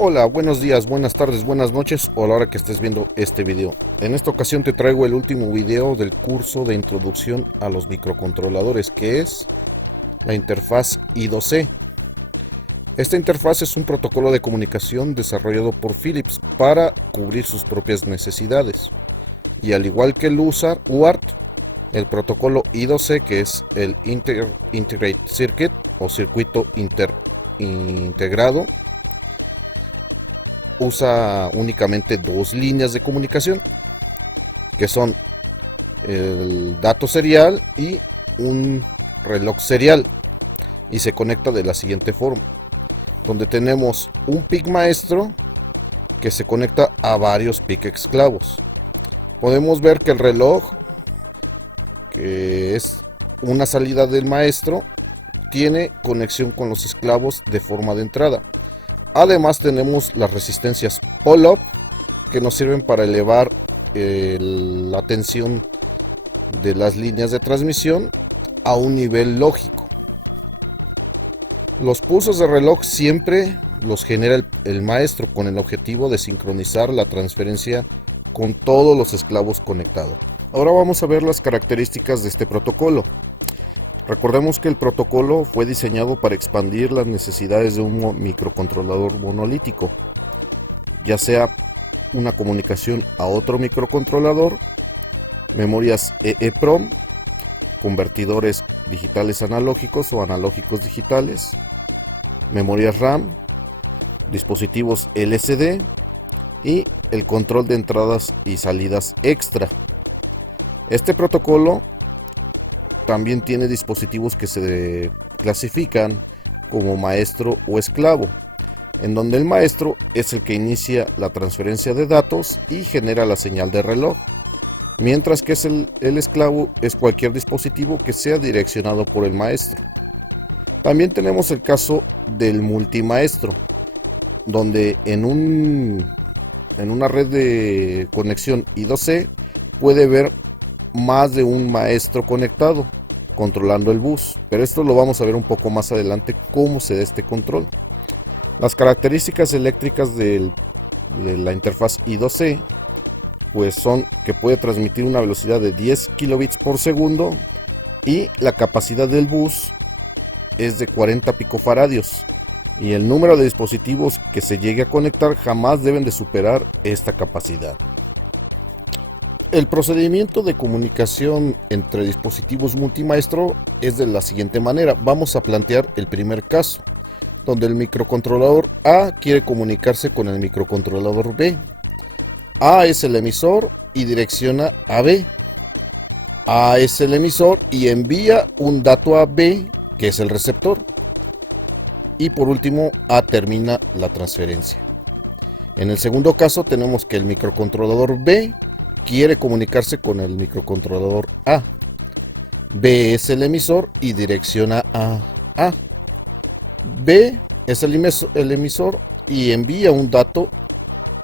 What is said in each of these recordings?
Hola, buenos días, buenas tardes, buenas noches o a la hora que estés viendo este video. En esta ocasión te traigo el último video del curso de introducción a los microcontroladores, que es la interfaz I2C. Esta interfaz es un protocolo de comunicación desarrollado por Philips para cubrir sus propias necesidades. Y al igual que el UART, el protocolo I2C, que es el Integrated Circuit o circuito integrado, usa únicamente dos líneas de comunicación, que son el dato serial y un reloj serial, y se conecta de la siguiente forma, donde tenemos un PIC maestro que se conecta a varios PIC esclavos. Podemos ver que el reloj, que es una salida del maestro, tiene conexión con los esclavos de forma de entrada. Además tenemos las resistencias pull-up, que nos sirven para elevar la tensión de las líneas de transmisión a un nivel lógico. Los pulsos de reloj siempre los genera el maestro con el objetivo de sincronizar la transferencia con todos los esclavos conectados. Ahora vamos a ver las características de este protocolo. Recordemos que el protocolo fue diseñado para expandir las necesidades de un microcontrolador monolítico, ya sea una comunicación a otro microcontrolador, memorias EEPROM, convertidores digitales analógicos o analógicos digitales, memorias RAM, dispositivos LCD y el control de entradas y salidas extra. Este protocolo también tiene dispositivos que se clasifican como maestro o esclavo, en donde el maestro es el que inicia la transferencia de datos y genera la señal de reloj, mientras que el esclavo es cualquier dispositivo que sea direccionado por el maestro. También tenemos el caso del multimaestro, donde en una red de conexión I2C puede haber más de un maestro conectado controlando el bus, pero esto lo vamos a ver un poco más adelante cómo se da este control. Las características eléctricas de la interfaz I2C pues son que puede transmitir una velocidad de 10 kilobits por segundo y la capacidad del bus es de 40 picofaradios, y el número de dispositivos que se llegue a conectar jamás deben de superar esta capacidad. El procedimiento de comunicación entre dispositivos multimaestro es de la siguiente manera. Vamos a plantear el primer caso, donde el microcontrolador A quiere comunicarse con el microcontrolador B. A es el emisor y direcciona a B. A es el emisor y envía un dato a B, que es el receptor. Y por último, A termina la transferencia. En el segundo caso tenemos que el microcontrolador B quiere comunicarse con el microcontrolador A. B es el emisor y direcciona a A. B es el emisor y envía un dato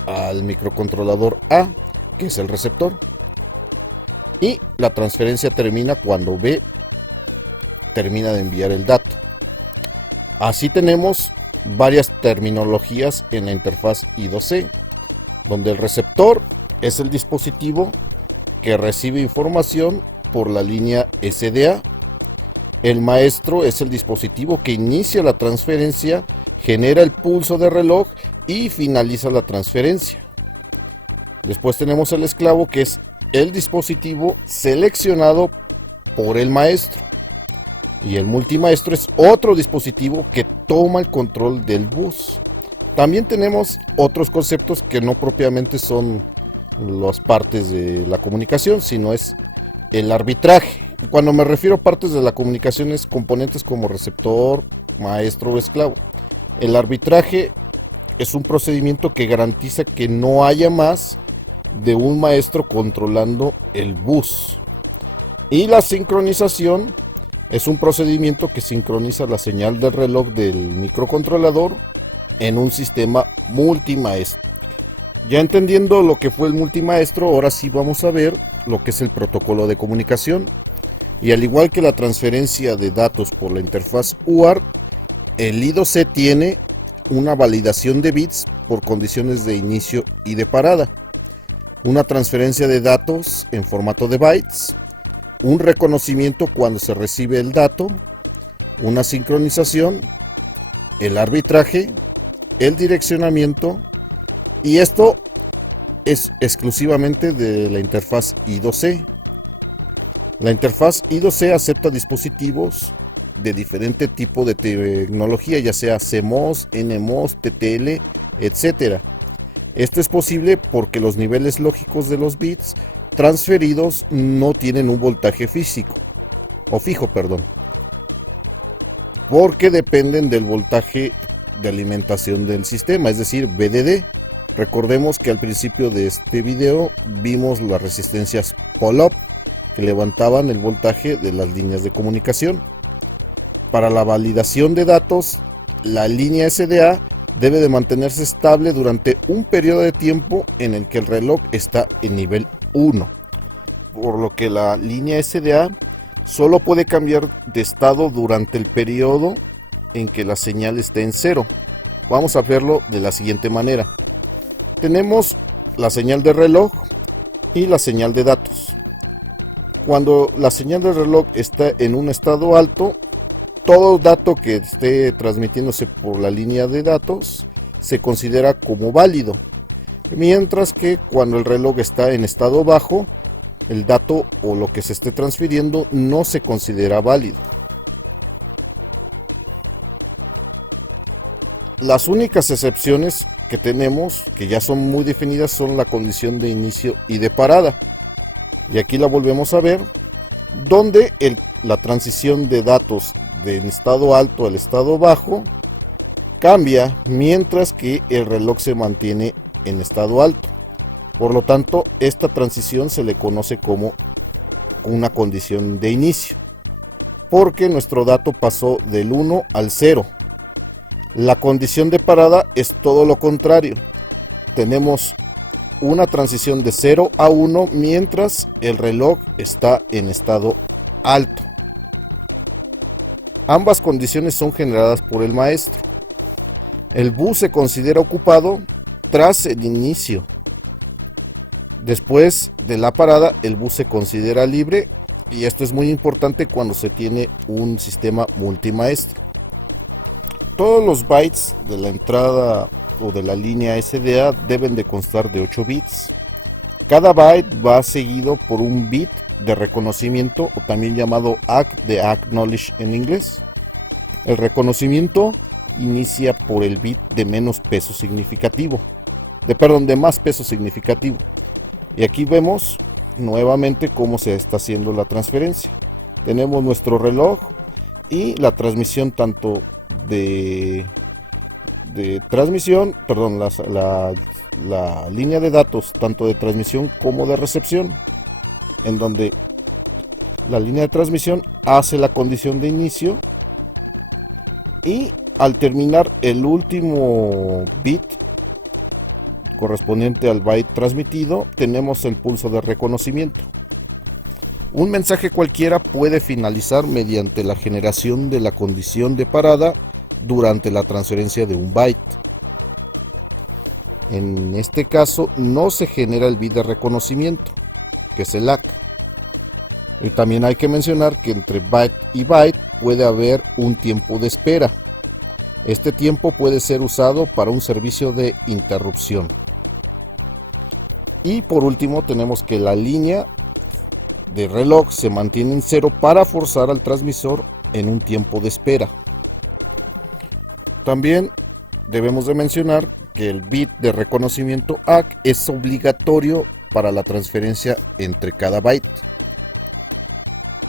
al microcontrolador A, que es el receptor. Y la transferencia termina cuando B termina de enviar el dato. Así tenemos varias terminologías en la interfaz I2C, donde el receptor es el dispositivo que recibe información por la línea SDA. El maestro es el dispositivo que inicia la transferencia, genera el pulso de reloj y finaliza la transferencia. Después tenemos el esclavo, que es el dispositivo seleccionado por el maestro. Y el multimaestro es otro dispositivo que toma el control del bus. También tenemos otros conceptos que no propiamente son las partes de la comunicación, sino es el arbitraje. Cuando me refiero a partes de la comunicación es componentes como receptor, maestro o esclavo. El arbitraje es un procedimiento que garantiza que no haya más de un maestro controlando el bus. Y la sincronización es un procedimiento que sincroniza la señal del reloj del microcontrolador en un sistema multimaestro. Ya entendiendo lo que fue el multimaestro, ahora sí vamos a ver lo que es el protocolo de comunicación. Y al igual que la transferencia de datos por la interfaz UART, el I2C tiene una validación de bits por condiciones de inicio y de parada, una transferencia de datos en formato de bytes, un reconocimiento cuando se recibe el dato, una sincronización, el arbitraje, el direccionamiento, y esto es exclusivamente de la interfaz I2C. La interfaz I2C acepta dispositivos de diferente tipo de tecnología, ya sea CMOS, NMOS, TTL, etc. Esto es posible porque los niveles lógicos de los bits transferidos no tienen un voltaje físico, o fijo, porque dependen del voltaje de alimentación del sistema, es decir, VDD. Recordemos que al principio de este video vimos las resistencias pull-up que levantaban el voltaje de las líneas de comunicación. Para la validación de datos, la línea SDA debe de mantenerse estable durante un periodo de tiempo en el que el reloj está en nivel 1, por lo que la línea SDA solo puede cambiar de estado durante el periodo en que la señal esté en 0. Vamos a verlo de la siguiente manera. Tenemos la señal de reloj y la señal de datos. Cuando la señal de reloj está en un estado alto, todo dato que esté transmitiéndose por la línea de datos se considera como válido, mientras que cuando el reloj está en estado bajo, el dato o lo que se esté transfiriendo no se considera válido. Las únicas excepciones que tenemos, que ya son muy definidas, son la condición de inicio y de parada. Y aquí la volvemos a ver, donde la transición de datos del estado alto al estado bajo cambia mientras que el reloj se mantiene en estado alto. Por lo tanto, esta transición se le conoce como una condición de inicio, porque nuestro dato pasó del 1 al 0. La condición de parada es todo lo contrario. Tenemos una transición de 0 a 1 mientras el reloj está en estado alto. Ambas condiciones son generadas por el maestro. El bus se considera ocupado tras el inicio. Después de la parada, el bus se considera libre, y esto es muy importante cuando se tiene un sistema multimaestro. Todos los bytes de la entrada o de la línea SDA deben de constar de 8 bits. Cada byte va seguido por un bit de reconocimiento, o también llamado ACK, de Acknowledge en inglés. El reconocimiento inicia por el bit de menos peso significativo, de más peso significativo. Y aquí vemos nuevamente cómo se está haciendo la transferencia. Tenemos nuestro reloj y la transmisión tanto de transmisión, la línea de datos tanto de transmisión como de recepción, en donde la línea de transmisión hace la condición de inicio, y al terminar el último bit correspondiente al byte transmitido, tenemos el pulso de reconocimiento. Un mensaje cualquiera puede finalizar mediante la generación de la condición de parada durante la transferencia de un byte. En este caso no se genera el bit de reconocimiento, que es el ACK. Y también hay que mencionar que entre byte y byte puede haber un tiempo de espera. Este tiempo puede ser usado para un servicio de interrupción. Y por último tenemos que la línea de reloj se mantiene en 0 para forzar al transmisor en un tiempo de espera. También debemos de mencionar que el bit de reconocimiento ACK es obligatorio para la transferencia entre cada byte.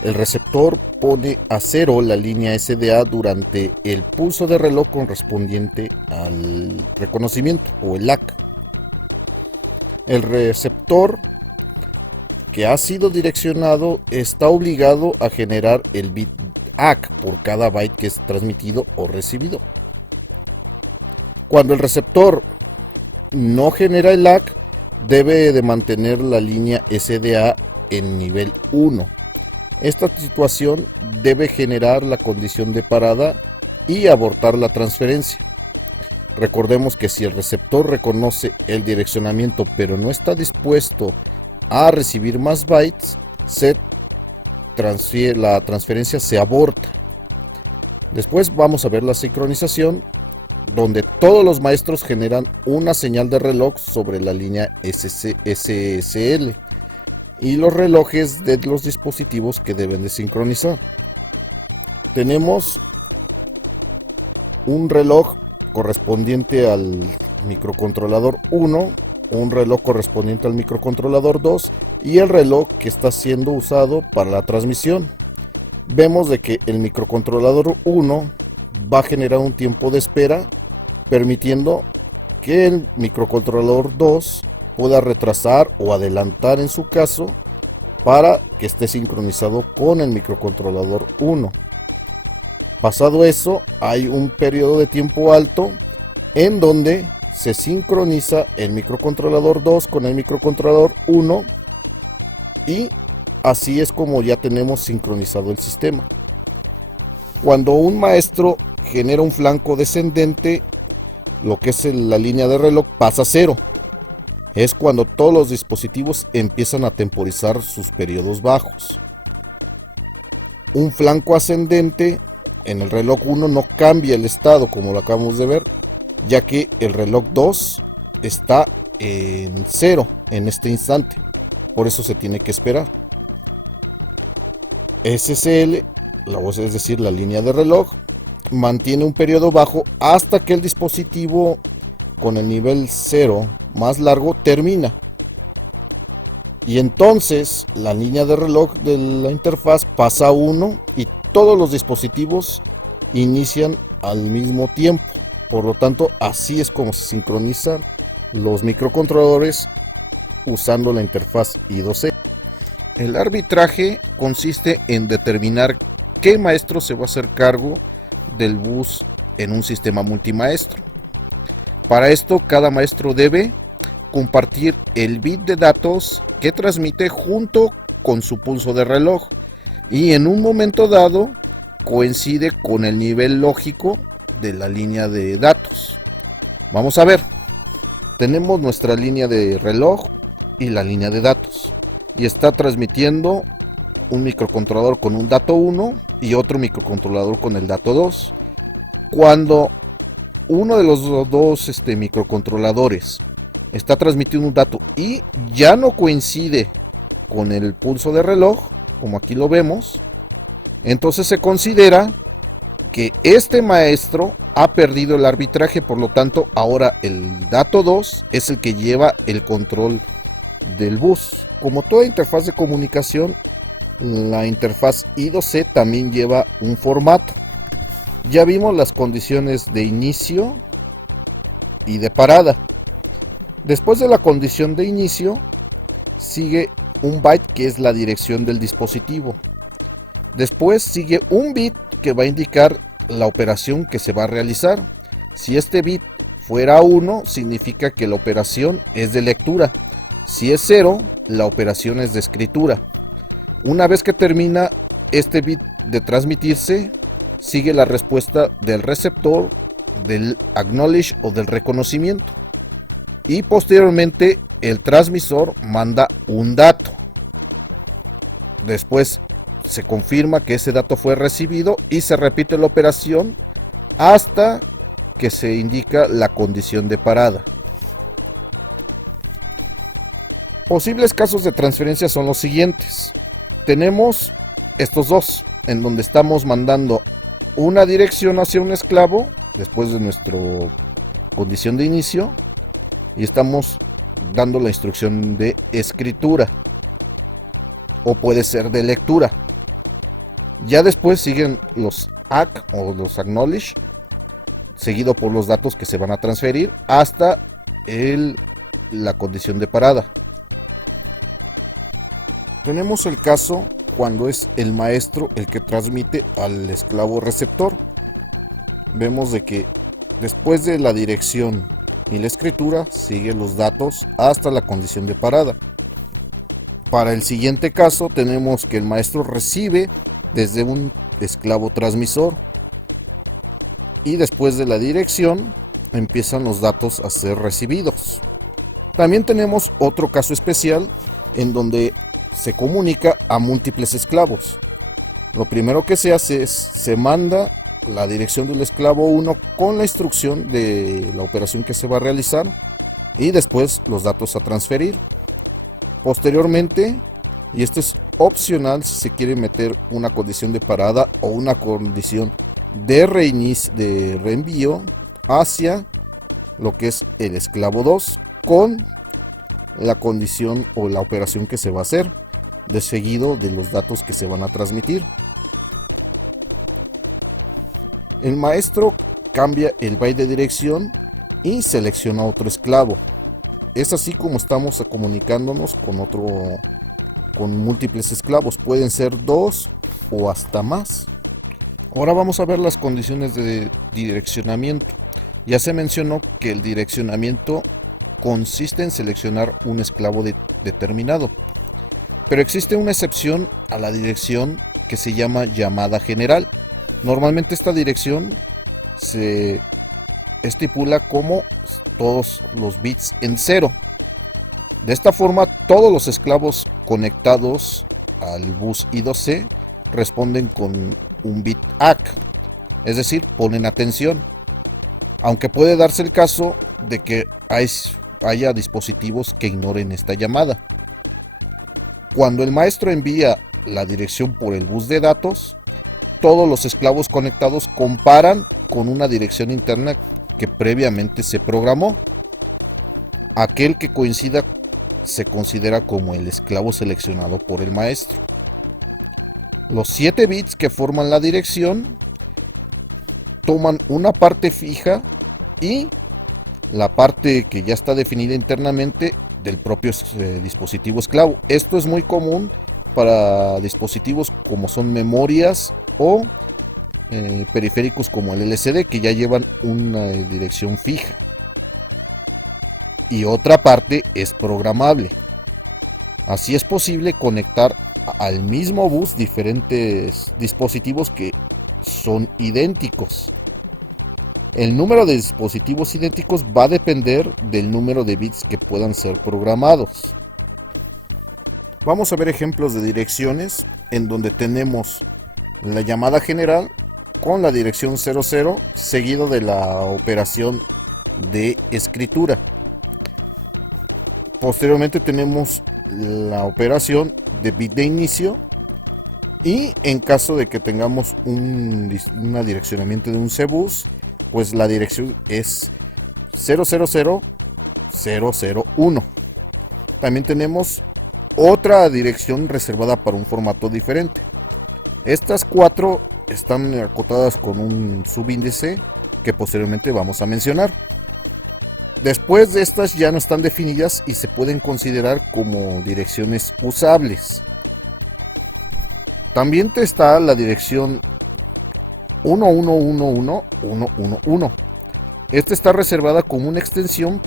El receptor pone a 0 la línea SDA durante el pulso de reloj correspondiente al reconocimiento o el ACK. El receptor que ha sido direccionado está obligado a generar el bit ACK por cada byte que es transmitido o recibido. Cuando el receptor no genera el ACK, debe de mantener la línea SDA en nivel 1. Esta situación debe generar la condición de parada y abortar la transferencia. Recordemos que si el receptor reconoce el direccionamiento pero no está dispuesto a recibir más bytes, la transferencia se aborta. Después vamos a ver la sincronización, donde todos los maestros generan una señal de reloj sobre la línea SSL y los relojes de los dispositivos que deben de sincronizar. Tenemos un reloj correspondiente al microcontrolador 1, un reloj correspondiente al microcontrolador 2 y el reloj que está siendo usado para la transmisión. Vemos de que el microcontrolador 1 va a generar un tiempo de espera, permitiendo que el microcontrolador 2 pueda retrasar o adelantar en su caso para que esté sincronizado con el microcontrolador 1. Pasado eso, hay un periodo de tiempo alto en donde se sincroniza el microcontrolador 2 con el microcontrolador 1 y así es como ya tenemos sincronizado el sistema. Cuando un maestro genera un flanco descendente, lo que es la línea de reloj pasa a 0. Es cuando todos los dispositivos empiezan a temporizar sus periodos bajos. Un flanco ascendente en el reloj 1 no cambia el estado, como lo acabamos de ver, ya que el reloj 2 está en 0 en este instante. Por eso se tiene que esperar. SSL, es decir, la línea de reloj, mantiene un periodo bajo hasta que el dispositivo con el nivel 0 más largo termina. Y entonces la línea de reloj de la interfaz pasa a 1 y todos los dispositivos inician al mismo tiempo. Por lo tanto, así es como se sincronizan los microcontroladores usando la interfaz I2C. El arbitraje consiste en determinar qué maestro se va a hacer cargo del bus en un sistema multimaestro. Para esto, cada maestro debe compartir el bit de datos que transmite junto con su pulso de reloj y en un momento dado coincide con el nivel lógico de la línea de datos. Vamos a ver, tenemos nuestra línea de reloj y la línea de datos y está transmitiendo un microcontrolador con un dato 1 y otro microcontrolador con el dato 2. Cuando uno de los dos microcontroladores está transmitiendo un dato y ya no coincide con el pulso de reloj, como aquí lo vemos, entonces se considera que este maestro ha perdido el arbitraje. Por lo tanto, ahora el dato 2 es el que lleva el control del bus. Como toda interfaz de comunicación, la interfaz I2C también lleva un formato. Ya vimos las condiciones de inicio y de parada. Después de la condición de inicio, sigue un byte que es la dirección del dispositivo. Después sigue un bit que va a indicar la operación que se va a realizar. Si este bit fuera 1, significa que la operación es de lectura. Si es 0, la operación es de escritura. Una vez que termina este bit de transmitirse, sigue la respuesta del receptor, del acknowledge o del reconocimiento. Y posteriormente el transmisor manda un dato. Después se confirma que ese dato fue recibido y se repite la operación hasta que se indica la condición de parada. Posibles casos de transferencia son los siguientes. Tenemos estos dos, en donde estamos mandando una dirección hacia un esclavo después de nuestra condición de inicio y estamos dando la instrucción de escritura o puede ser de lectura. Ya después siguen los ACK o los acknowledge, seguido por los datos que se van a transferir hasta la condición de parada. Tenemos el caso cuando es el maestro el que transmite al esclavo receptor. Vemos de que después de la dirección y la escritura siguen los datos hasta la condición de parada. Para el siguiente caso tenemos que el maestro recibe desde un esclavo transmisor y después de la dirección empiezan los datos a ser recibidos. También tenemos otro caso especial en donde se comunica a múltiples esclavos. Lo primero que se hace es se manda la dirección del esclavo 1 con la instrucción de la operación que se va a realizar y después los datos a transferir. Posteriormente, y esto es opcional si se quiere meter una condición de parada o una condición de reenvío hacia lo que es el esclavo 2 con la condición o la operación que se va a hacer de seguido de los datos que se van a transmitir. El maestro cambia el byte de dirección y selecciona otro esclavo. Es así como estamos comunicándonos con múltiples esclavos. Pueden ser 2 o hasta más. Ahora vamos a ver las condiciones de direccionamiento. Ya se mencionó que el direccionamiento consiste en seleccionar un esclavo determinado. Pero existe una excepción a la dirección que se llama llamada general. Normalmente esta dirección se estipula como todos los bits en 0. De esta forma, todos los esclavos conectados al bus I2C responden con un bit ACK, es decir, ponen atención. Aunque puede darse el caso de que haya dispositivos que ignoren esta llamada. Cuando el maestro envía la dirección por el bus de datos, todos los esclavos conectados comparan con una dirección interna que previamente se programó. Aquel que coincida se considera como el esclavo seleccionado por el maestro. Los 7 bits que forman la dirección toman una parte fija y la parte que ya está definida internamente del propio dispositivo esclavo. Esto es muy común para dispositivos como son memorias o periféricos como el LCD, que ya llevan una dirección fija. Y otra parte es programable. Así es posible conectar al mismo bus diferentes dispositivos que son idénticos. El número de dispositivos idénticos va a depender del número de bits que puedan ser programados. Vamos a ver ejemplos de direcciones en donde tenemos la llamada general con la dirección 00 seguido de la operación de escritura. Posteriormente tenemos la operación de bit de inicio y en caso de que tengamos un direccionamiento de un CBus, pues la dirección es 000001. También tenemos otra dirección reservada para un formato diferente. Estas 4 están acotadas con un subíndice que posteriormente vamos a mencionar. Después de estas ya no están definidas y se pueden considerar como direcciones usables. También está la dirección 11111111. Esta está reservada como una extensión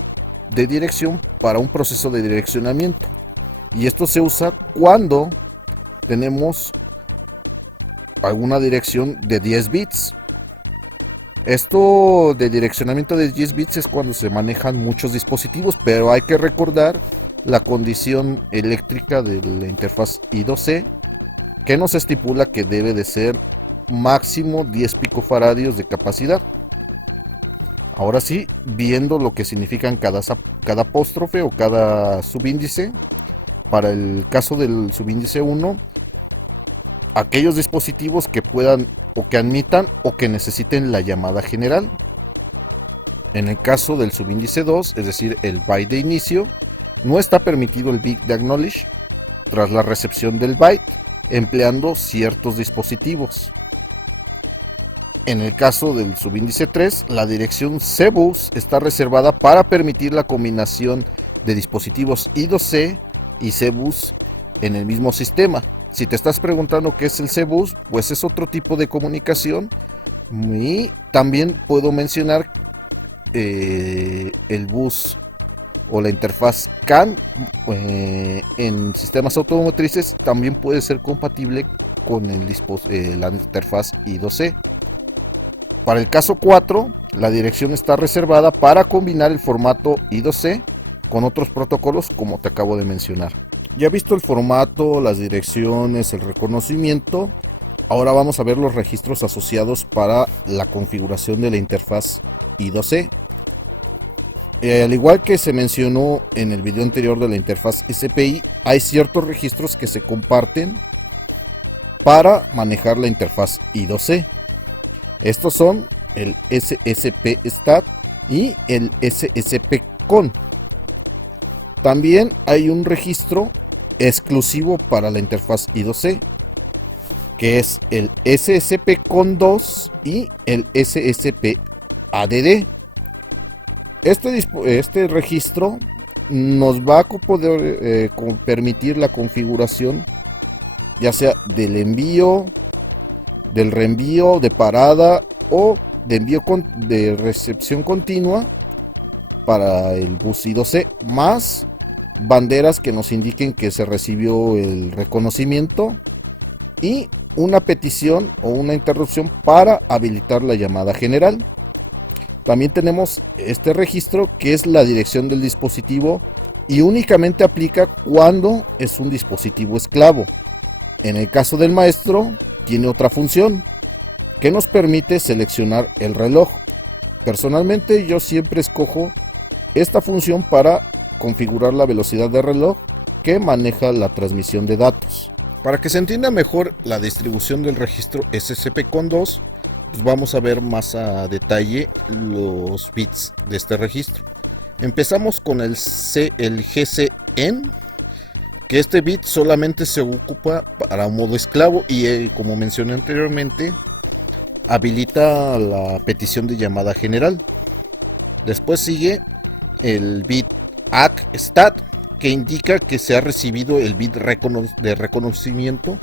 de dirección para un proceso de direccionamiento. Y esto se usa cuando tenemos alguna dirección de 10 bits. Esto de direccionamiento de 10 bits es cuando se manejan muchos dispositivos, pero hay que recordar la condición eléctrica de la interfaz I2C, que nos estipula que debe de ser máximo 10 picofaradios de capacidad. Ahora sí, viendo lo que significan cada apóstrofe o cada subíndice, para el caso del subíndice 1, aquellos dispositivos que puedan o que admitan o que necesiten la llamada general. En el caso del subíndice 2, es decir, el byte de inicio, no está permitido el bit de acknowledge tras la recepción del byte, empleando ciertos dispositivos. En el caso del subíndice 3, la dirección CBus está reservada para permitir la combinación de dispositivos I2C y CBus en el mismo sistema. Si te estás preguntando qué es el C-Bus, pues es otro tipo de comunicación. Y también puedo mencionar el bus o la interfaz CAN en sistemas automotrices también puede ser compatible con la interfaz I2C. Para el caso 4, la dirección está reservada para combinar el formato I2C con otros protocolos como te acabo de mencionar. Ya visto el formato, las direcciones, el reconocimiento, ahora vamos a ver los registros asociados para la configuración de la interfaz I2C. Al igual que se mencionó en el video anterior de la interfaz SPI, hay ciertos registros que se comparten para manejar la interfaz I2C. Estos son el SSP Stat y el SSP Con. También hay un registro exclusivo para la interfaz I2C, que es el SSP Con 2 y el SSP ADD. Este registro nos va a poder permitir la configuración ya sea del envío, del reenvío, de parada o de envío de recepción continua para el bus I2C, más banderas que nos indiquen que se recibió el reconocimiento y una petición o una interrupción para habilitar la llamada general. También tenemos este registro que es la dirección del dispositivo y únicamente aplica cuando es un dispositivo esclavo. En el caso del maestro tiene otra función que nos permite seleccionar el reloj. Personalmente yo siempre escojo esta función para configurar la velocidad de reloj que maneja la transmisión de datos. Para que se entienda mejor la distribución del registro SSP-Con2, pues vamos a ver más a detalle los bits de este registro. Empezamos con el GCN, que este bit solamente se ocupa para un modo esclavo y como mencioné anteriormente, habilita la petición de llamada general. Después sigue el bit ACK-STAT, que indica que se ha recibido el bit de reconocimiento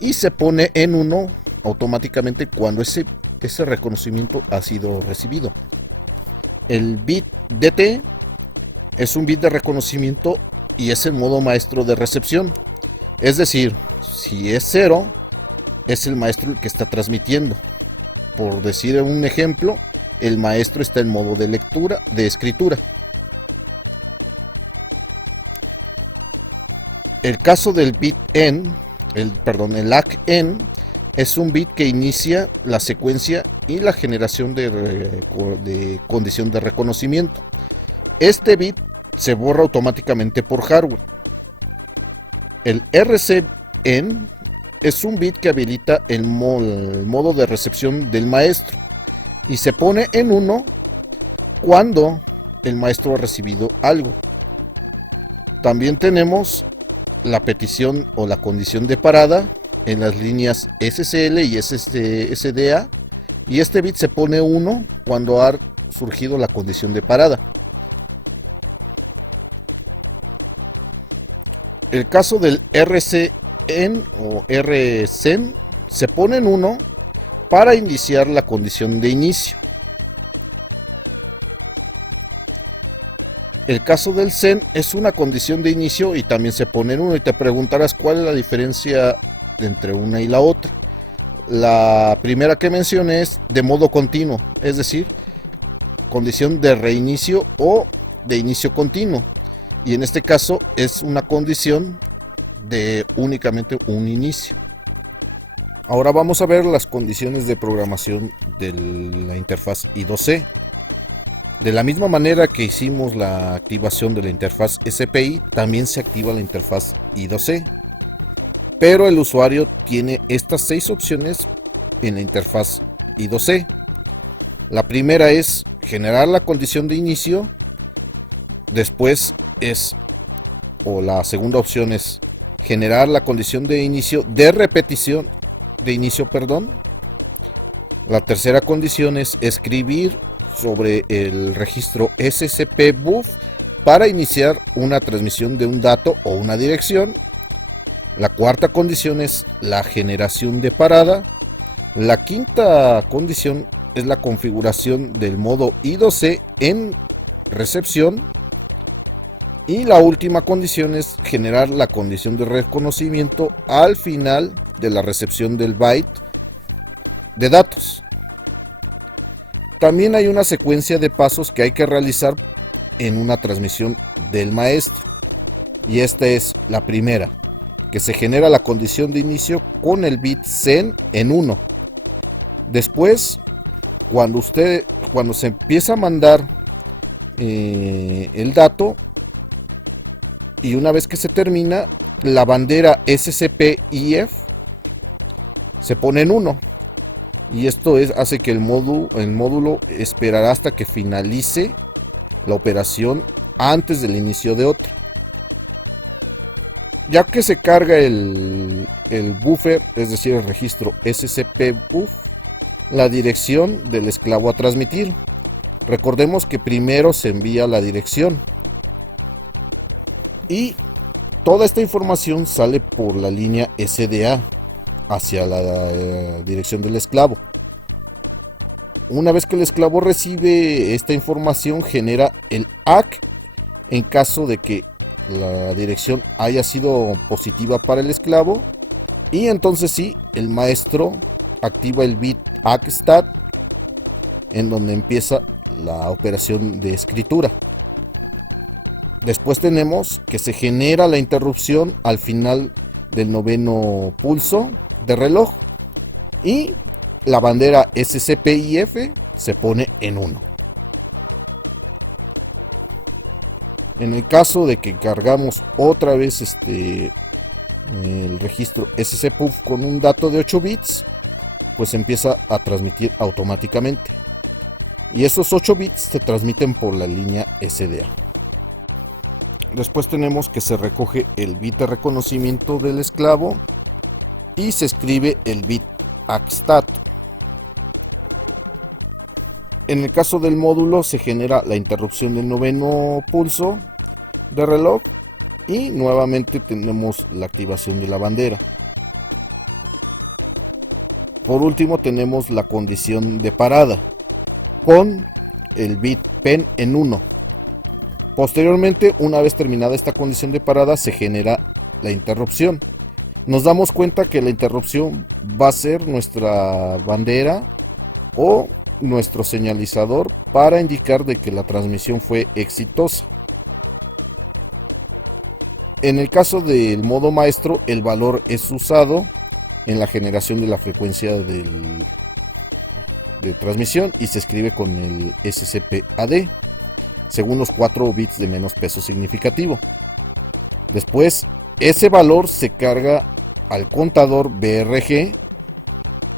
y se pone en 1 automáticamente cuando ese reconocimiento ha sido recibido. El bit DT es un bit de reconocimiento y es el modo maestro de recepción. Es decir, si es 0, es el maestro el que está transmitiendo. Por decir un ejemplo, el maestro está en modo de lectura, de escritura. El caso del bit N, el ACK-N, es un bit que inicia la secuencia y la generación de condición de reconocimiento. Este bit se borra automáticamente por hardware. El RCN es un bit que habilita el modo de recepción del maestro y se pone en 1 cuando el maestro ha recibido algo. También tenemos la petición o la condición de parada en las líneas SSL y SDA, y este bit se pone 1 cuando ha surgido la condición de parada. El caso del RCN o RCN se pone en 1 para iniciar la condición de inicio. El caso del CEN es una condición de inicio y también se pone en 1, y te preguntarás cuál es la diferencia entre una y la otra. La primera que mencioné es de modo continuo, es decir, condición de reinicio o de inicio continuo, y en este caso es una condición de únicamente un inicio. Ahora vamos a ver las condiciones de programación de la interfaz I2C. De la misma manera que hicimos la activación de la interfaz SPI, también se activa la interfaz I2C. Pero el usuario tiene estas 6 opciones en la interfaz I2C. La primera es generar la condición de inicio. Después la segunda opción es generar la condición de inicio de repetición de inicio, La tercera condición es escribir sobre el registro SSP-BUF para iniciar una transmisión de un dato o una dirección. La cuarta condición es la generación de parada. La quinta condición es la configuración del modo I2C en recepción. Y la última condición es generar la condición de reconocimiento al final de la recepción del byte de datos. También hay una secuencia de pasos que hay que realizar en una transmisión del maestro. Y esta es la primera, que se genera la condición de inicio con el bit zen en 1. Después, cuando se empieza a mandar el dato, y una vez que se termina, la bandera SCP-IF se pone en 1. Y esto hace que el módulo esperará hasta que finalice la operación antes del inicio de otra. Ya que se carga el buffer, es decir, el registro SCP-BUF, la dirección del esclavo a transmitir. Recordemos que primero se envía la dirección. Y toda esta información sale por la línea SDA hacia la dirección del esclavo. Una vez que el esclavo recibe esta información, genera el ACK en caso de que la dirección haya sido positiva para el esclavo, y entonces sí, el maestro activa el bit ACK-STAT, en donde empieza la operación de escritura. Después tenemos que se genera la interrupción al final del 9º pulso de reloj y la bandera SCP-IF se pone en 1. En el caso de que cargamos otra vez el registro SCP-BUF con un dato de 8 bits, pues empieza a transmitir automáticamente. Y esos 8 bits se transmiten por la línea SDA. Después tenemos que se recoge el bit de reconocimiento del esclavo y se escribe el bit ACK-STAT. En el caso del módulo se genera la interrupción del 9º pulso de reloj y nuevamente tenemos la activación de la bandera. Por último tenemos la condición de parada con el bit PEN en 1. Posteriormente, una vez terminada esta condición de parada, se genera la interrupción. Nos damos cuenta que la interrupción va a ser nuestra bandera o nuestro señalizador para indicar de que la transmisión fue exitosa. En el caso del modo maestro, el valor es usado en la generación de la frecuencia de transmisión y se escribe con el SCP-AD según los 4 bits de menos peso significativo. Después, ese valor se carga al contador BRG,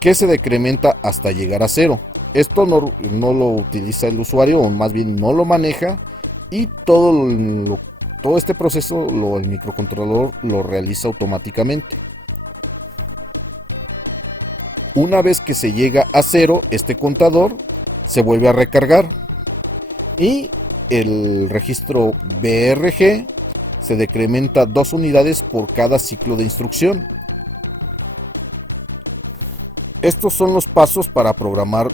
que se decrementa hasta llegar a 0. Esto no lo utiliza el usuario, o más bien no lo maneja, y todo este proceso el microcontrolador lo realiza automáticamente. Una vez que se llega a 0, este contador se vuelve a recargar y el registro BRG se decrementa 2 unidades por cada ciclo de instrucción. Estos son los pasos para programar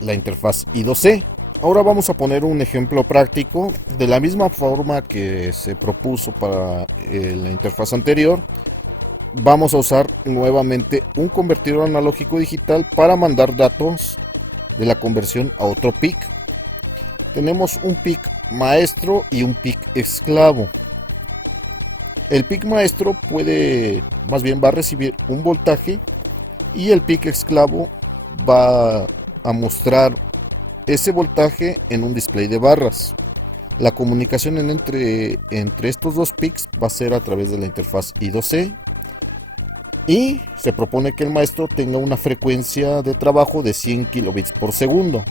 la interfaz I2C. Ahora vamos a poner un ejemplo práctico. De la misma forma que se propuso para la interfaz anterior, vamos a usar nuevamente un convertidor analógico digital para mandar datos de la conversión a otro PIC. Tenemos un PIC maestro y un PIC esclavo. El PIC maestro va a recibir un voltaje y el PIC esclavo va a mostrar ese voltaje en un display de barras. La comunicación entre estos dos PICs va a ser a través de la interfaz I2C y se propone que el maestro tenga una frecuencia de trabajo de 100 kilobits por segundo.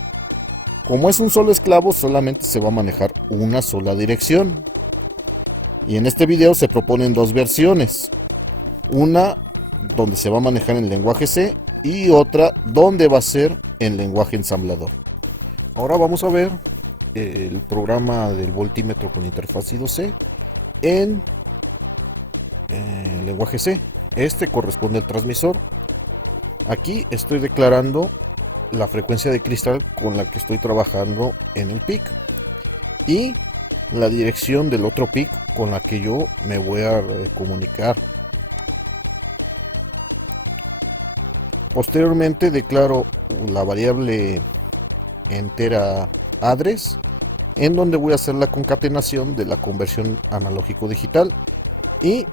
Como es un solo esclavo, solamente se va a manejar una sola dirección. Y en este video se proponen dos versiones. Una donde se va a manejar en lenguaje C y otra donde va a ser en lenguaje ensamblador. Ahora vamos a ver el programa del voltímetro con interfaz I2C en lenguaje C. Este corresponde al transmisor. Aquí estoy declarando la frecuencia de cristal con la que estoy trabajando en el PIC y la dirección del otro PIC con la que yo me voy a comunicar. Posteriormente declaro la variable entera address, en donde voy a hacer la concatenación de la conversión analógico digital, y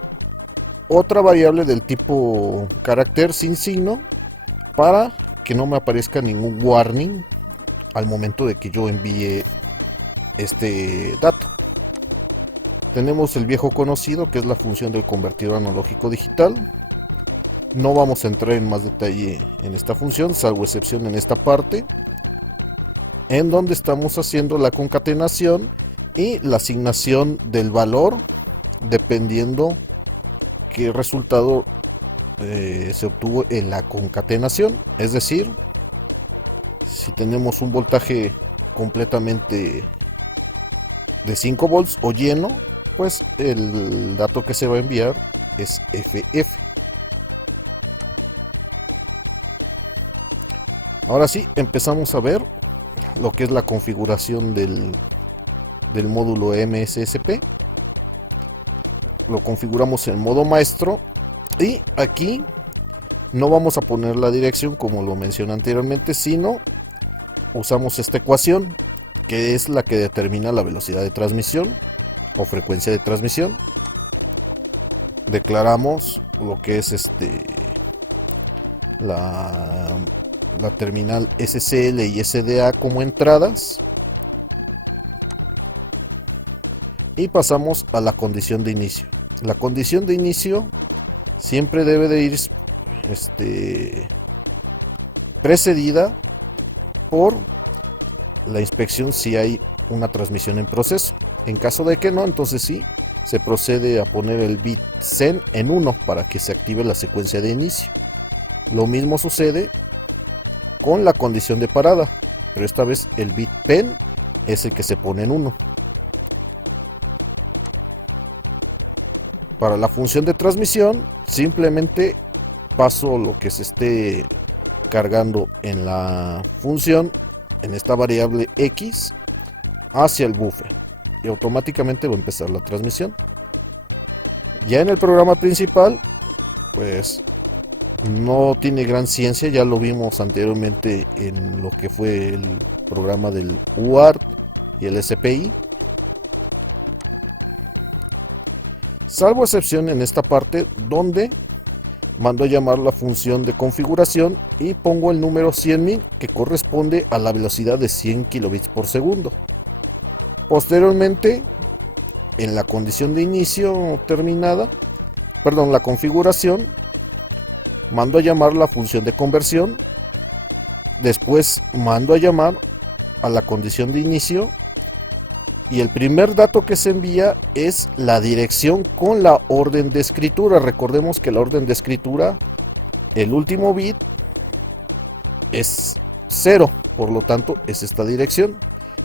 otra variable del tipo carácter sin signo para que no me aparezca ningún warning al momento de que yo envíe este dato. Tenemos el viejo conocido, que es la función del convertidor analógico digital. No vamos a entrar en más detalle en esta función, salvo excepción en esta parte, en donde estamos haciendo la concatenación y la asignación del valor dependiendo qué resultado se obtuvo en la concatenación. Es decir, si tenemos un voltaje completamente de 5 volts o lleno, pues el dato que se va a enviar es FF. Ahora sí, empezamos a ver lo que es la configuración del módulo MSSP. Lo configuramos en modo maestro y aquí no vamos a poner la dirección como lo mencioné anteriormente, sino usamos esta ecuación, que es la que determina la velocidad de transmisión o frecuencia de transmisión. Declaramos lo que es la terminal SCL y SDA como entradas y pasamos a la condición de inicio. La condición de inicio siempre debe de ir precedida por la inspección si hay una transmisión en proceso. En caso de que no, entonces sí se procede a poner el bit SEN en 1 para que se active la secuencia de inicio. Lo mismo sucede con la condición de parada, pero esta vez el bit PEN es el que se pone en 1. Para la función de transmisión, simplemente paso lo que se esté cargando en la función, en esta variable X, hacia el buffer, y automáticamente va a empezar la transmisión. Ya en el programa principal, pues no tiene gran ciencia, ya lo vimos anteriormente en lo que fue el programa del UART y el SPI. Salvo excepción en esta parte donde mando a llamar la función de configuración y pongo el número 100.000 que corresponde a la velocidad de 100 kilobits por segundo. Posteriormente, en la condición de inicio terminada, la configuración, mando a llamar la función de conversión, después mando a llamar a la condición de inicio y el primer dato que se envía es la dirección con la orden de escritura. Recordemos que la orden de escritura, el último bit es 0, por lo tanto es esta dirección.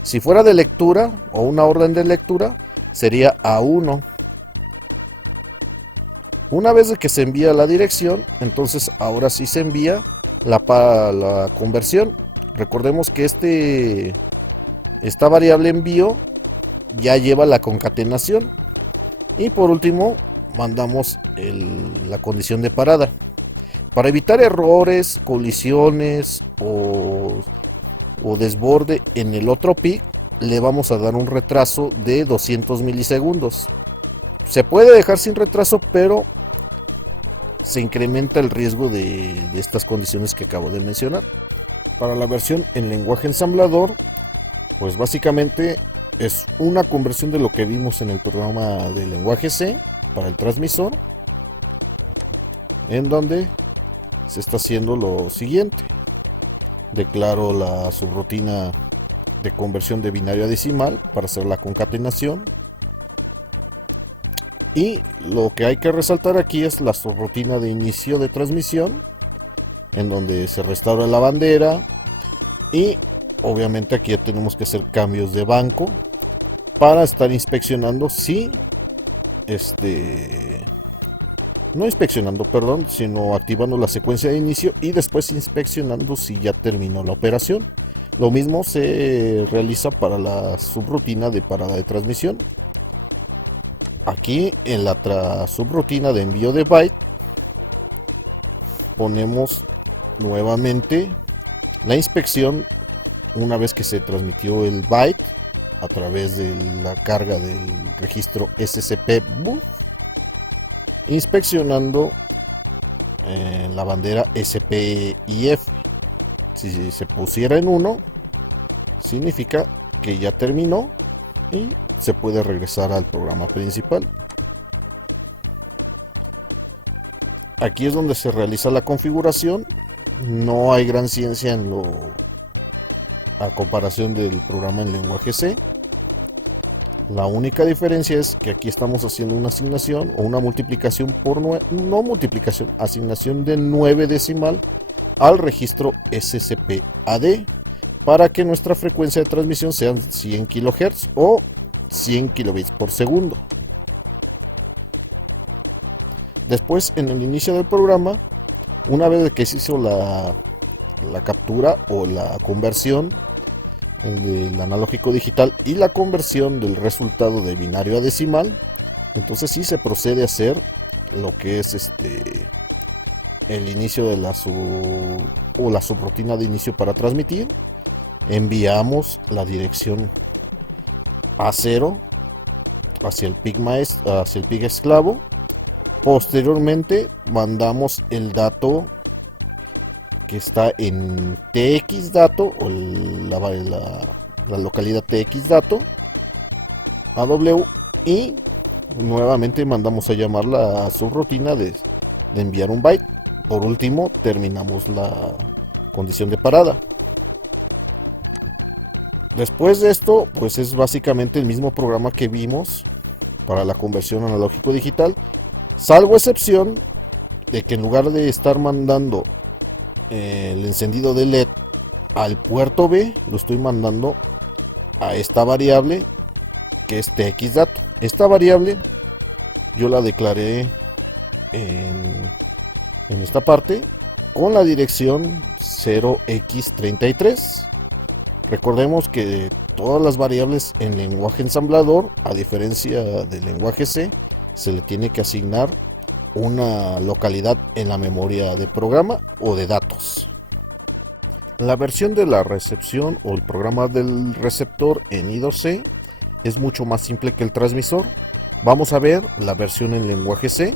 Si fuera de lectura o una orden de lectura sería A1. Una vez que se envía la dirección, entonces ahora sí se envía la conversión. Recordemos que esta variable envío ya lleva la concatenación. Y por último, mandamos la condición de parada. Para evitar errores, colisiones o desborde en el otro PIC, le vamos a dar un retraso de 200 milisegundos. Se puede dejar sin retraso, pero se incrementa el riesgo de estas condiciones que acabo de mencionar. Para la versión en lenguaje ensamblador, pues básicamente es una conversión de lo que vimos en el programa de lenguaje C para el transmisor, en donde se está haciendo lo siguiente. Declaro la subrutina de conversión de binario a decimal para hacer la concatenación. Y lo que hay que resaltar aquí es la subrutina de inicio de transmisión, en donde se restaura la bandera. Y obviamente aquí ya tenemos que hacer cambios de banco para estar inspeccionando si no inspeccionando, perdón, sino activando la secuencia de inicio y después inspeccionando si ya terminó la operación. Lo mismo se realiza para la subrutina de parada de transmisión. Aquí en la subrutina de envío de byte ponemos nuevamente la inspección una vez que se transmitió el byte a través de la carga del registro SCP-BUF, inspeccionando la bandera SPIF. Si se pusiera en 1, significa que ya terminó y se puede regresar al programa principal. Aquí es donde se realiza la configuración. No hay gran ciencia en a comparación del programa en lenguaje C. La única diferencia es que aquí estamos haciendo una asignación o una multiplicación por 9, no multiplicación, asignación de 9 decimal al registro SCP-AD para que nuestra frecuencia de transmisión sean 100 kHz o 100 kilobits por segundo. Después, en el inicio del programa, una vez que se hizo la captura o la conversión del analógico digital y la conversión del resultado de binario a decimal, entonces sí se procede a hacer lo que es el inicio de la subrutina de inicio para transmitir. Enviamos la dirección A0 hacia el PIC esclavo. Posteriormente mandamos el dato que está en TX dato o la localidad TX dato a W y nuevamente mandamos a llamar la subrutina de enviar un byte. Por último, terminamos la condición de parada. Después de esto, pues es básicamente el mismo programa que vimos para la conversión analógico digital, salvo excepción de que en lugar de estar mandando el encendido de LED al puerto B, lo estoy mandando a esta variable que es TXDato. Esta variable yo la declaré en esta parte con la dirección 0x33. Recordemos que todas las variables en lenguaje ensamblador, a diferencia del lenguaje C, se le tiene que asignar una localidad en la memoria de programa o de datos. La versión de la recepción o el programa del receptor en I2C es mucho más simple que el transmisor. Vamos a ver la versión en lenguaje C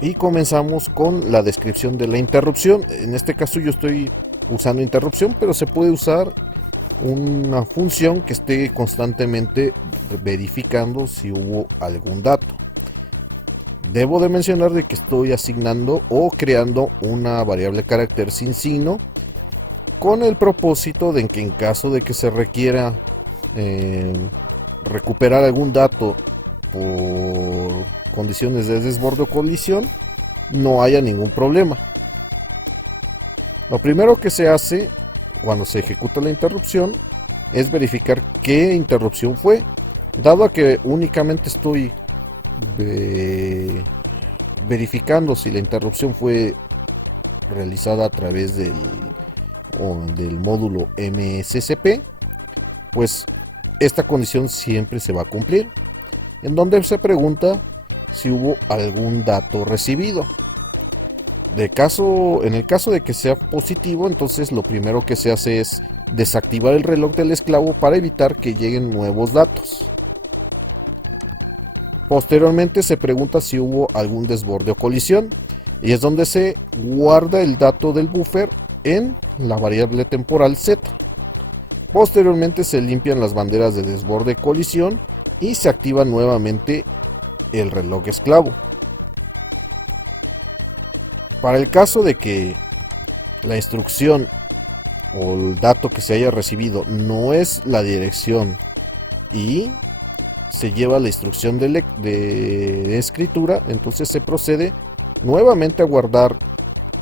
y comenzamos con la descripción de la interrupción. En este caso yo estoy usando interrupción, pero se puede usar una función que esté constantemente verificando si hubo algún dato. Debo de mencionar de que estoy asignando o creando una variable carácter sin signo con el propósito de que en caso de que se requiera recuperar algún dato por condiciones de desborde o colisión, no haya ningún problema. Lo primero que se hace cuando se ejecuta la interrupción es verificar qué interrupción fue, dado a que únicamente estoy verificando si la interrupción fue realizada a través del módulo MSCP, pues esta condición siempre se va a cumplir, en donde se pregunta si hubo algún dato recibido. En el caso de que sea positivo, entonces lo primero que se hace es desactivar el reloj del esclavo para evitar que lleguen nuevos datos. Posteriormente se pregunta si hubo algún desborde o colisión, y es donde se guarda el dato del buffer en la variable temporal Z. Posteriormente se limpian las banderas de desborde y colisión y se activa nuevamente el reloj esclavo. Para el caso de que la instrucción o el dato que se haya recibido no es la dirección y se lleva la instrucción de escritura, entonces se procede nuevamente a guardar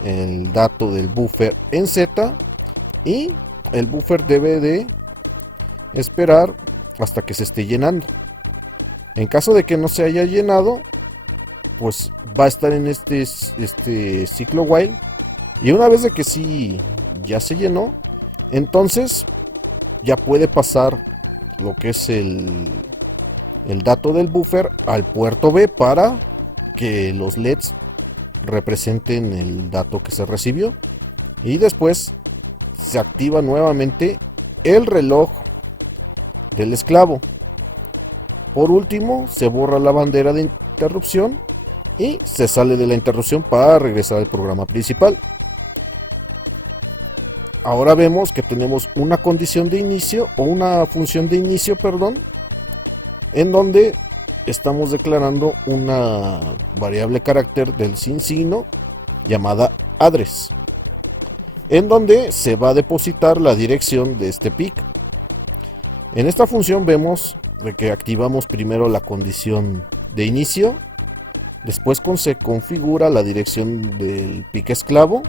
el dato del buffer en Z y el buffer debe de esperar hasta que se esté llenando. En caso de que no se haya llenado, pues va a estar en este ciclo while. Y una vez de que sí ya se llenó, entonces ya puede pasar lo que es el dato del buffer al puerto B para que los LEDs representen el dato que se recibió. Y después se activa nuevamente el reloj del esclavo. Por último, se borra la bandera de interrupción y se sale de la interrupción para regresar al programa principal. Ahora vemos que tenemos una condición de inicio o una función de inicio, perdón, en donde estamos declarando una variable carácter del sin signo llamada address, en donde se va a depositar la dirección de este PIC. En esta función vemos de que activamos primero la condición de inicio, después se configura la dirección del PIC esclavo,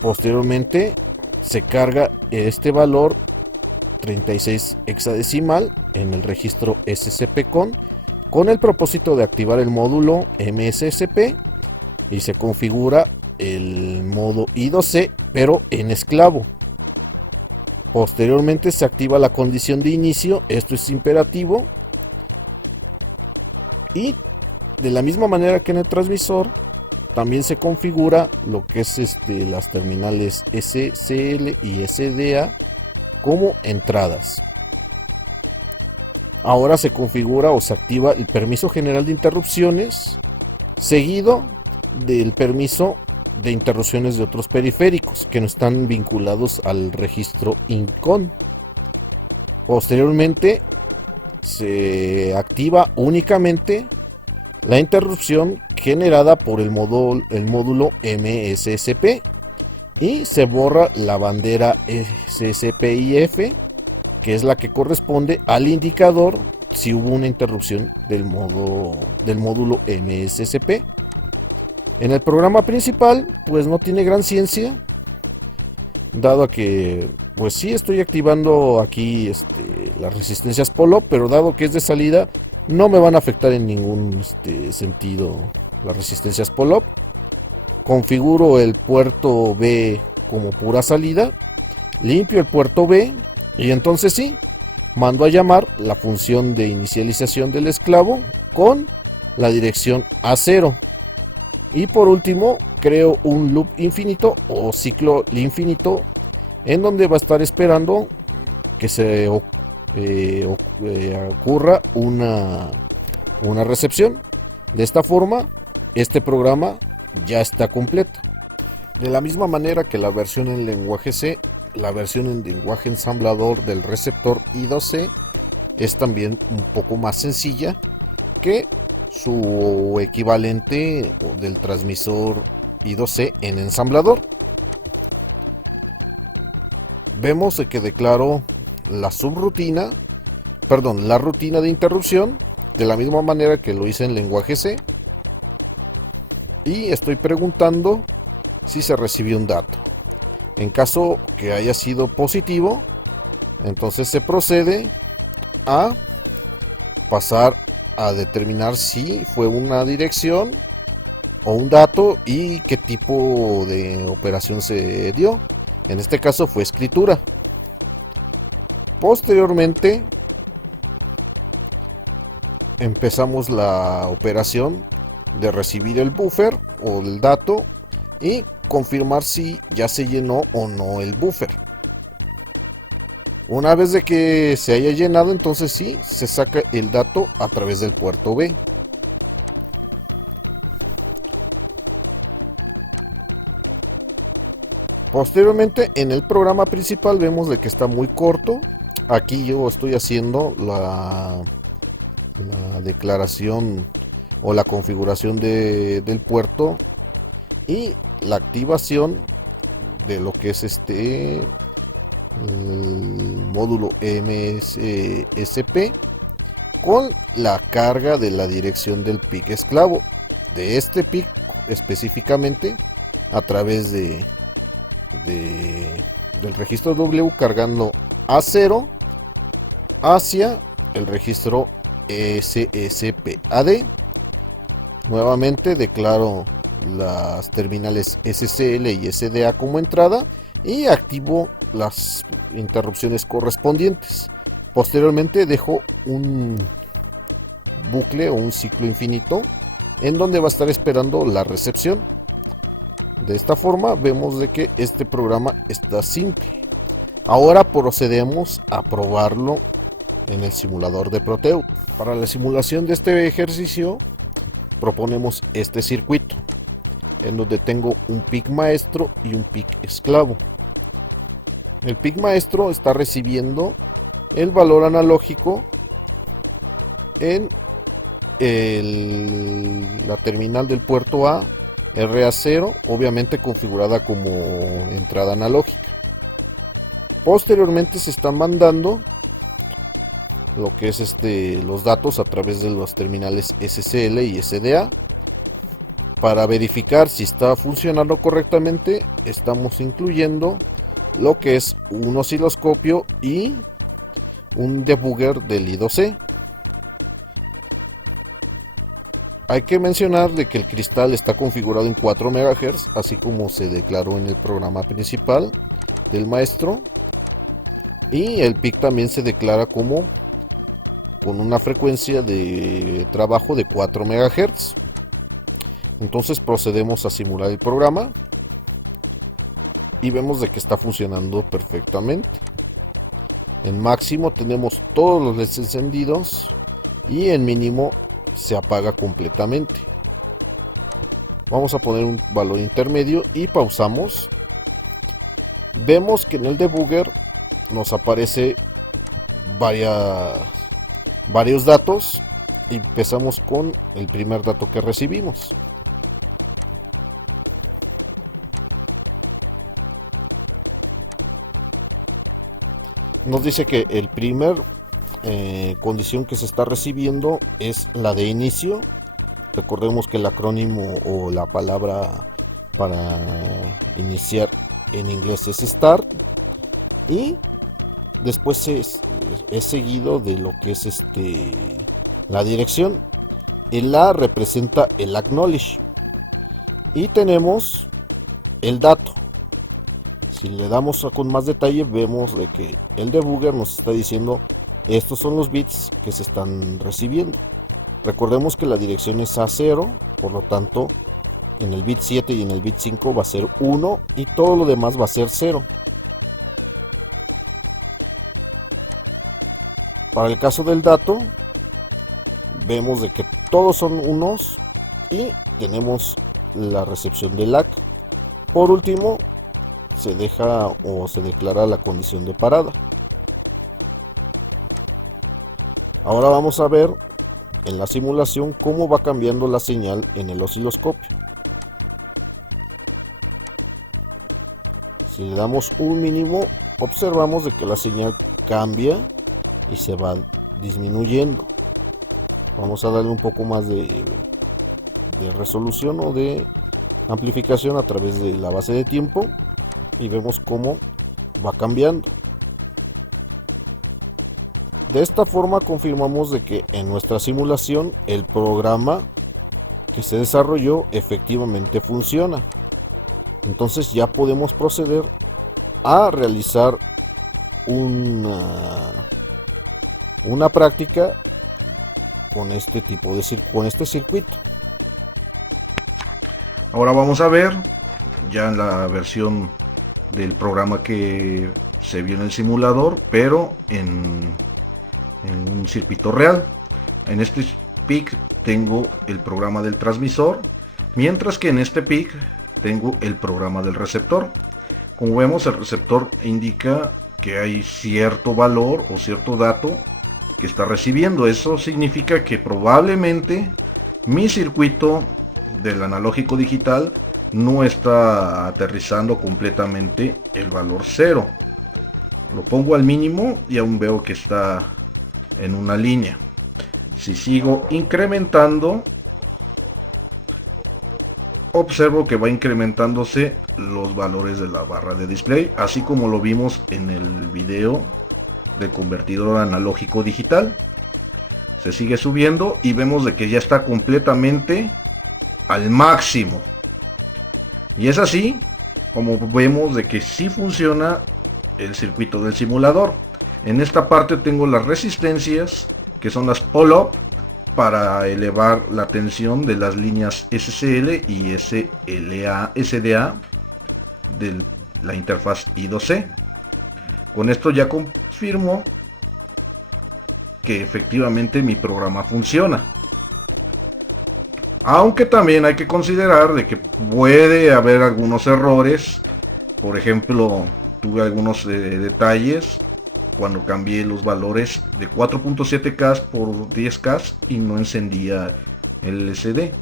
posteriormente se carga este valor 36 hexadecimal en el registro SCPCON con el propósito de activar el módulo MSSP y se configura el modo I2C pero en esclavo. Posteriormente se activa la condición de inicio, esto es imperativo, y de la misma manera que en el transmisor también se configura lo que es las terminales SCL y SDA como entradas. Ahora se configura o se activa el permiso general de interrupciones, seguido del permiso de interrupciones de otros periféricos que no están vinculados al registro INCON. Posteriormente se activa únicamente la interrupción generada por el módulo MSSP y se borra la bandera SSPIF, que es la que corresponde al indicador si hubo una interrupción del módulo MSSP. En el programa principal pues no tiene gran ciencia, dado que pues sí estoy activando aquí las resistencias POLOP, pero dado que es de salida no me van a afectar en ningún sentido las resistencias POLOP. Configuro el puerto B como pura salida, limpio el puerto B y entonces sí, mando a llamar la función de inicialización del esclavo con la dirección A0. Y por último, creo un loop infinito o ciclo infinito en donde va a estar esperando que se ocurra una recepción. De esta forma, este programa ya está completo. De la misma manera que la versión en lenguaje C, la versión en lenguaje ensamblador del receptor I2C es también un poco más sencilla que su equivalente del transmisor I2C en ensamblador. Vemos que declaro la subrutina, perdón, la rutina de interrupción de la misma manera que lo hice en lenguaje C y estoy preguntando si se recibió un dato. En caso que haya sido positivo, entonces se procede a pasar a determinar si fue una dirección o un dato y qué tipo de operación se dio. En este caso fue escritura. Posteriormente empezamos la operación de recibir el buffer o el dato y confirmar si ya se llenó o no el buffer. Una vez de que se haya llenado, entonces sí, se saca el dato a través del puerto B. Posteriormente en el programa principal vemos de que está muy corto. Aquí yo estoy haciendo la declaración o la configuración del puerto y la activación de lo que es el módulo MSSP con la carga de la dirección del PIC esclavo, de este PIC específicamente a través del registro W, cargando A0 hacia el registro SSPAD. Nuevamente declaro las terminales SCL y SDA como entrada y activo las interrupciones correspondientes. Posteriormente dejo un bucle o un ciclo infinito en donde va a estar esperando la recepción. De esta forma vemos de que este programa está simple. Ahora procedemos a probarlo en el simulador de Proteo. Para la simulación de este ejercicio proponemos este circuito en donde tengo un PIC maestro y un PIC esclavo. El PIC maestro está recibiendo el valor analógico en la terminal del puerto A RA0, obviamente configurada como entrada analógica. Posteriormente se están mandando lo que es los datos a través de los terminales SCL y SDA. Para verificar si está funcionando correctamente, estamos incluyendo lo que es un osciloscopio y un debugger del I2C. Hay que mencionar de que el cristal está configurado en 4 MHz, así como se declaró en el programa principal del maestro. Y el PIC también se declara como con una frecuencia de trabajo de 4 MHz. Entonces procedemos a simular el programa y vemos de que está funcionando perfectamente. En máximo tenemos todos los LEDs encendidos y en mínimo se apaga completamente. Vamos a poner un valor intermedio y pausamos. Vemos que en el debugger nos aparece varios datos y empezamos con el primer dato que recibimos. Nos dice que el primer condición que se está recibiendo es la de inicio. Recordemos que el acrónimo o la palabra para iniciar en inglés es start, y después es seguido de lo que es la dirección. El A representa el acknowledge y tenemos el dato. Si le damos con más detalle, vemos de que el debugger nos está diciendo estos son los bits que se están recibiendo. Recordemos que la dirección es A0, por lo tanto en el bit 7 y en el bit 5 va a ser 1 y todo lo demás va a ser 0. Para el caso del dato, vemos de que todos son unos y tenemos la recepción del LAC. Por último, se deja o se declara la condición de parada. Ahora vamos a ver en la simulación cómo va cambiando la señal en el osciloscopio. Si le damos un mínimo, observamos de que la señal cambia y se va disminuyendo. Vamos a darle un poco más de resolución o de amplificación a través de la base de tiempo y vemos cómo va cambiando. De esta forma confirmamos de que en nuestra simulación el programa que se desarrolló efectivamente funciona. Entonces ya podemos proceder a realizar una práctica con este tipo de con este circuito. Ahora vamos a ver ya en la versión del programa que se vio en el simulador, pero en un circuito real. En este PIC tengo el programa del transmisor, mientras que en este PIC tengo el programa del receptor. Como vemos, el receptor indica que hay cierto valor o cierto dato que está recibiendo. Eso significa que probablemente mi circuito del analógico digital no está aterrizando completamente el valor 0. Lo pongo al mínimo y aún veo que está en una línea. Si sigo incrementando, observo que va incrementándose los valores de la barra de display, así como lo vimos en el video de convertidor analógico digital. Se sigue subiendo y vemos de que ya está completamente al máximo. Y es así como vemos de que sí funciona el circuito del simulador. En esta parte tengo las resistencias, que son las pull-up, para elevar la tensión de las líneas SCL y SDA de la interfaz I2C. Con esto ya confirmo que efectivamente mi programa funciona. Aunque también hay que considerar de que puede haber algunos errores. Por ejemplo, tuve algunos detalles cuando cambié los valores de 4.7K por 10K y no encendía el LCD.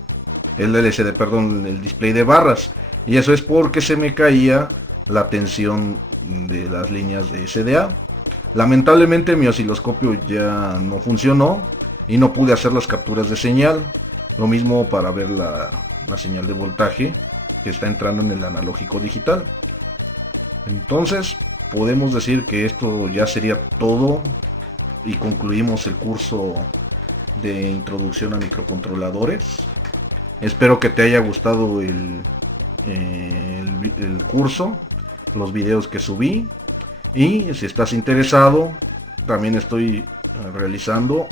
El display de barras. Y eso es porque se me caía la tensión de las líneas de SDA. Lamentablemente mi osciloscopio ya no funcionó y no pude hacer las capturas de señal. Lo mismo para ver la señal de voltaje que está entrando en el analógico digital. Entonces podemos decir que esto ya sería todo y concluimos el curso de introducción a microcontroladores. Espero que te haya gustado el curso, los videos que subí, y si estás interesado también estoy realizando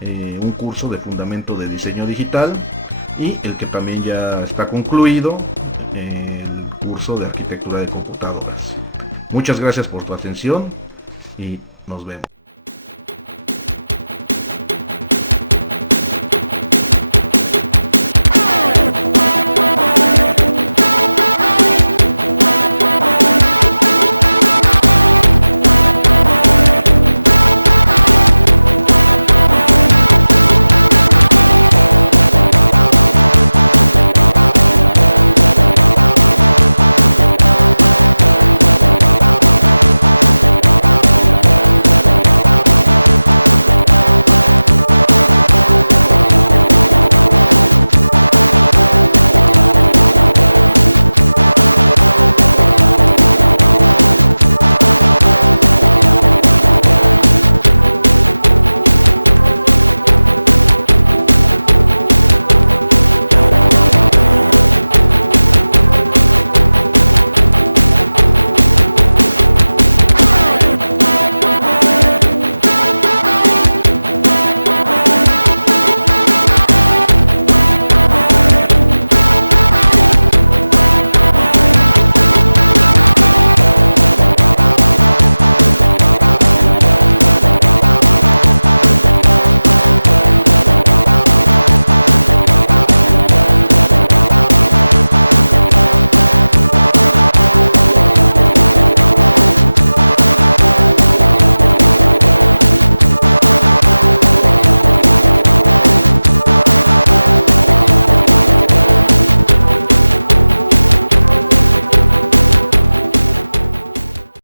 un curso de fundamento de diseño digital y el que también ya está concluido, el curso de arquitectura de computadoras. Muchas gracias por tu atención y nos vemos.